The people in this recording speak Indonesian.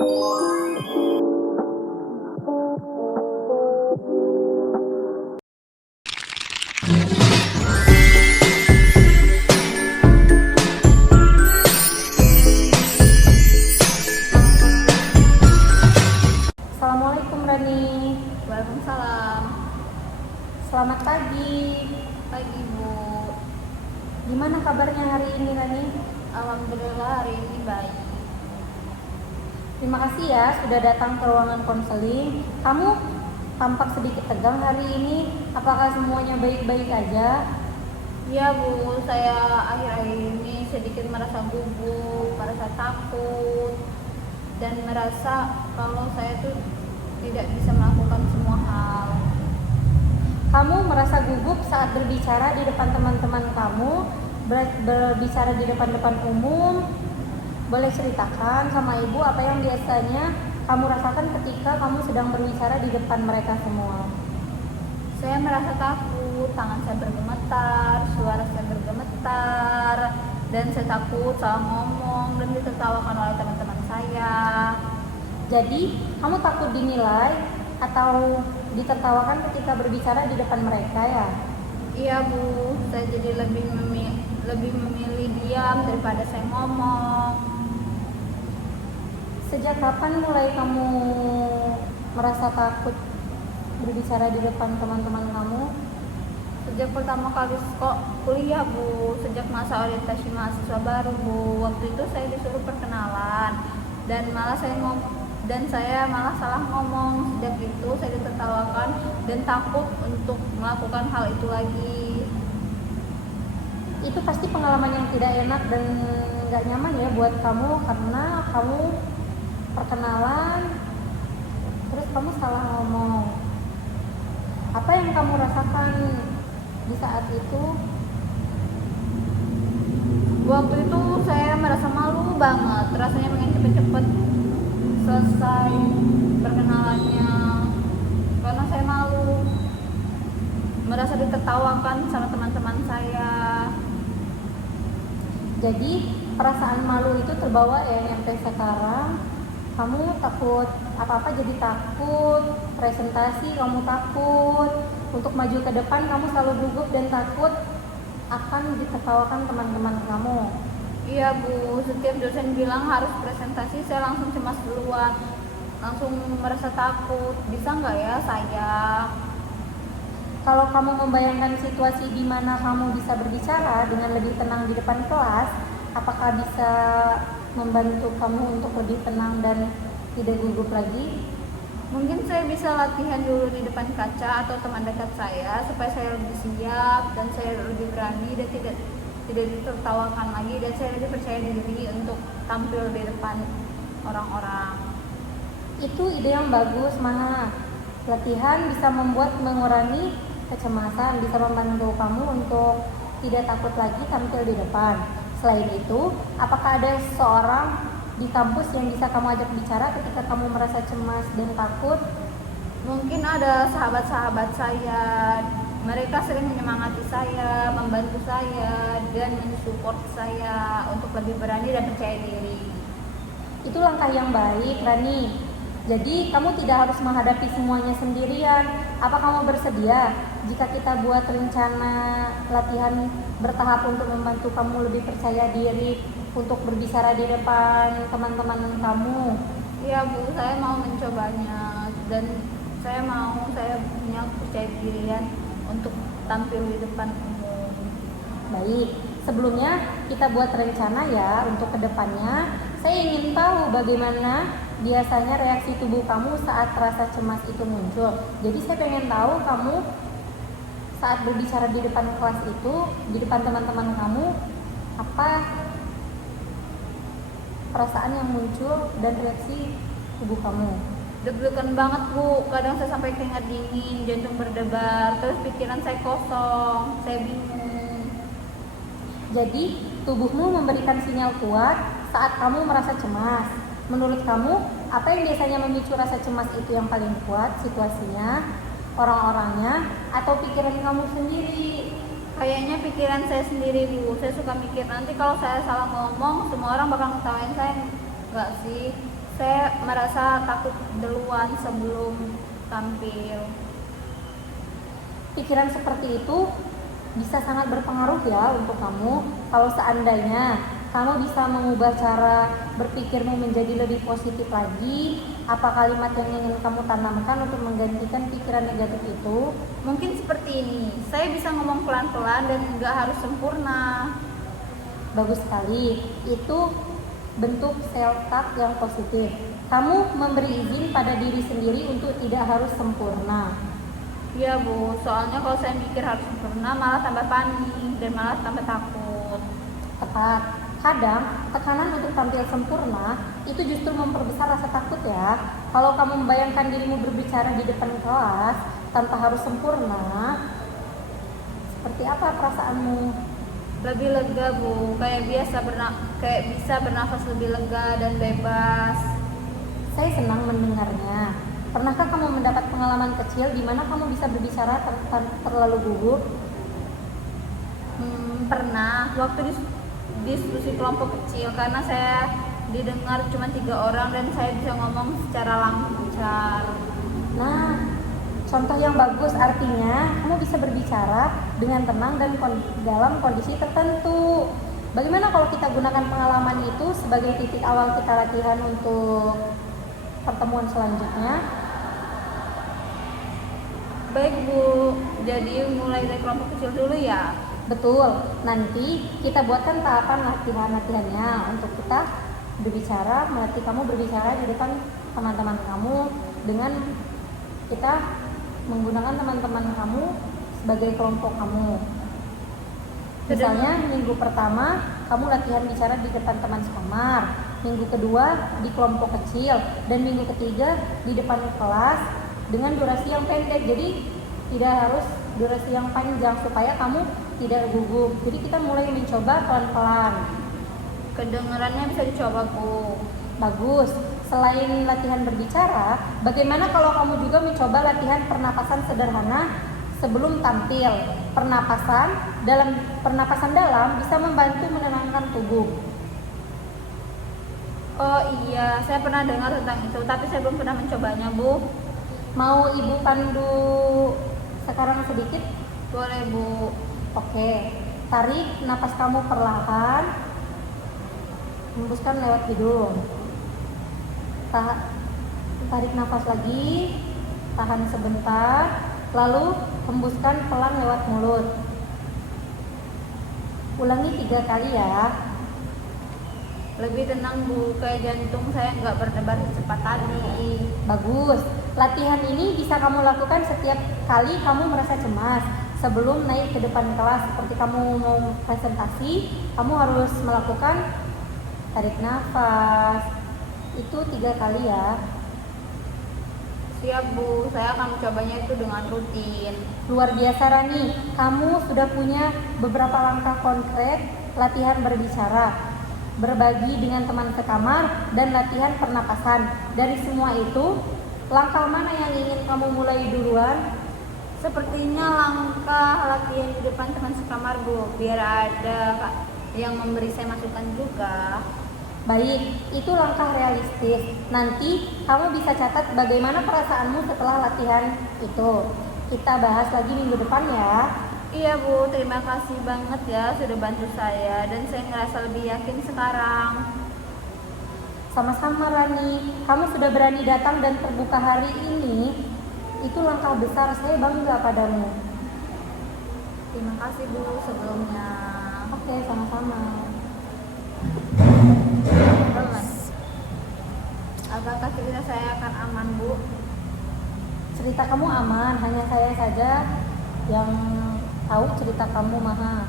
Assalamualaikum Rani. Waalaikumsalam. Selamat pagi. Pagi Bu. Gimana kabarnya hari ini Rani? Alhamdulillah hari ini baik. Terima kasih ya sudah datang ke ruangan konseling. Kamu tampak sedikit tegang hari ini. Apakah semuanya baik-baik aja? Iya Bu, saya akhir-akhir ini sedikit merasa gugup, merasa takut, dan merasa kalau saya tuh tidak bisa melakukan semua hal. Kamu merasa gugup saat berbicara di depan teman-teman kamu, berbicara di depan-depan umum. Boleh ceritakan sama ibu apa yang biasanya kamu rasakan ketika kamu sedang berbicara di depan mereka semua? Saya merasa takut, tangan saya bergemetar, suara saya bergemetar, dan saya takut salah ngomong dan ditertawakan oleh teman-teman saya. Jadi, kamu takut dinilai atau ditertawakan ketika berbicara di depan mereka ya? Iya Bu, saya jadi lebih memilih diam daripada saya ngomong. Sejak kapan mulai kamu merasa takut berbicara di depan teman-teman kamu? Sejak pertama kali kuliah Bu, sejak masa orientasi mahasiswa baru Bu. Waktu itu saya disuruh perkenalan dan saya malah salah ngomong. Sejak itu saya ditertawakan dan takut untuk melakukan hal itu lagi. Itu pasti pengalaman yang tidak enak dan gak nyaman ya buat kamu, karena kamu perkenalan terus kamu salah ngomong. Apa yang kamu rasakan di saat itu? Waktu itu saya merasa malu banget, rasanya pengen cepet-cepet selesai perkenalannya karena saya malu, merasa ditertawakan sama teman-teman saya. Jadi perasaan malu itu terbawa ya sampai sekarang. Kamu takut apa-apa, jadi takut presentasi, kamu takut untuk maju ke depan, kamu selalu gugup dan takut akan ditertawakan teman-teman kamu. Iya Bu, setiap dosen bilang harus presentasi, saya langsung cemas duluan, langsung merasa takut, bisa nggak ya saya? Kalau kamu membayangkan situasi di mana kamu bisa berbicara dengan lebih tenang di depan kelas, apakah bisa membantu kamu untuk lebih tenang dan tidak gugup lagi? Mungkin saya bisa latihan dulu di depan kaca atau teman dekat saya supaya saya lebih siap dan saya lebih berani dan tidak ditertawakan lagi, dan saya lebih percaya diri untuk tampil di depan orang-orang. Itu ide yang bagus, Maha. Latihan bisa mengurangi kecemasan, bisa membantu kamu untuk tidak takut lagi tampil di depan. Selain itu, apakah ada seorang di kampus yang bisa kamu ajak bicara ketika kamu merasa cemas dan takut? Mungkin ada sahabat-sahabat saya, mereka sering menyemangati saya, membantu saya, dan mensupport saya untuk lebih berani dan percaya diri. Itu langkah yang baik, Rani. Jadi kamu tidak harus menghadapi semuanya sendirian. Apa kamu bersedia jika kita buat rencana latihan bertahap untuk membantu kamu lebih percaya diri untuk berbicara di depan teman-teman kamu? Iya Bu, saya mau mencobanya, dan saya punya percaya dirian untuk tampil di depan umum. Baik, sebelumnya kita buat rencana ya untuk kedepannya. Saya ingin tahu bagaimana biasanya reaksi tubuh kamu saat rasa cemas itu muncul. Jadi saya pengen tahu kamu saat berbicara di depan kelas itu, di depan teman-teman kamu, apa perasaan yang muncul dan reaksi tubuh kamu. Deg-degan banget Bu, kadang saya sampai keringat dingin, jantung berdebar, terus pikiran saya kosong, saya bingung. Jadi tubuhmu memberikan sinyal kuat saat kamu merasa cemas. Menurut kamu, apa yang biasanya memicu rasa cemas itu yang paling kuat? Situasinya, orang-orangnya, atau pikiran kamu sendiri? Kayaknya pikiran saya sendiri Bu, saya suka mikir nanti kalau saya salah ngomong semua orang bakal ngetawain saya, enggak sih? Saya merasa takut duluan sebelum tampil. Pikiran seperti itu bisa sangat berpengaruh ya untuk kamu. Kalau seandainya kamu bisa mengubah cara berpikirmu menjadi lebih positif lagi, apa kalimat yang ingin kamu tanamkan untuk menggantikan pikiran negatif itu? Mungkin seperti ini, saya bisa ngomong pelan-pelan dan nggak harus sempurna. Bagus sekali, itu bentuk self-talk yang positif. Kamu memberi izin pada diri sendiri untuk tidak harus sempurna. Iya Bu, soalnya kalau saya mikir harus sempurna malah tambah panik dan malah tambah takut. Tepat. Kadang tekanan untuk tampil sempurna itu justru memperbesar rasa takut ya. Kalau kamu membayangkan dirimu berbicara di depan kelas tanpa harus sempurna, seperti apa perasaanmu? Lebih lega Bu, kayak bisa bernafas lebih lega dan bebas. Saya senang mendengarnya. Pernahkah kamu mendapat pengalaman kecil di mana kamu bisa berbicara tanpa terlalu gugup? Pernah, waktu diskusi kelompok kecil, karena saya didengar cuma 3 orang dan saya bisa ngomong secara lancar. Nah, contoh yang bagus, artinya kamu bisa berbicara dengan tenang dan dalam kondisi tertentu. Bagaimana kalau kita gunakan pengalaman itu sebagai titik awal kita latihan untuk pertemuan selanjutnya? Baik Bu, jadi mulai dari kelompok kecil dulu ya. Betul, nanti kita buatkan tahapan latihannya untuk kita berbicara, melatih kamu berbicara di depan teman-teman kamu dengan kita menggunakan teman-teman kamu sebagai kelompok kamu. Misalnya minggu pertama kamu latihan bicara di depan teman sekamar, minggu kedua di kelompok kecil, dan minggu ketiga di depan kelas dengan durasi yang pendek. Jadi tidak harus durasi yang panjang supaya kamu tidak gugup. Jadi kita mulai mencoba pelan-pelan. Kedengarannya bisa dicoba Bu. Bagus. Selain latihan berbicara, bagaimana kalau kamu juga mencoba latihan pernapasan sederhana sebelum tampil? Pernapasan dalam bisa membantu menenangkan tubuh. Oh iya, saya pernah dengar tentang itu, tapi saya belum pernah mencobanya Bu. Mau ibu pandu sekarang sedikit? Boleh Bu. Oke, tarik napas kamu perlahan, hembuskan lewat hidung. Tarik nafas lagi, tahan sebentar, lalu hembuskan pelan lewat mulut. Ulangi 3 kali ya. Lebih tenang Bu, kayak jantung saya nggak berdebar secepat tadi. Bagus. Latihan ini bisa kamu lakukan setiap kali kamu merasa cemas. Sebelum naik ke depan kelas, seperti kamu mau presentasi, kamu harus melakukan tarik nafas. Itu 3 kali ya. Siap Bu, saya akan mencobanya itu dengan rutin. Luar biasa Rani, kamu sudah punya beberapa langkah konkret latihan berbicara, berbagi dengan teman sekamar, dan latihan pernapasan. Dari semua itu, langkah mana yang ingin kamu mulai duluan? Sepertinya langkah latihan di depan teman sekamar Bu, biar ada yang memberi saya masukan juga. Baik, itu langkah realistis. Nanti kamu bisa catat bagaimana perasaanmu setelah latihan itu. Kita bahas lagi minggu depan ya. Iya Bu, terima kasih banget ya sudah bantu saya, dan saya ngerasa lebih yakin sekarang. Sama-sama Rani, kamu sudah berani datang dan terbuka hari ini. Itu langkah besar, saya bangga padamu. Terima kasih Bu sebelumnya. Oke, sama-sama. Apakah cerita saya akan aman Bu? Cerita kamu aman, hanya saya saja yang tahu cerita kamu Maha.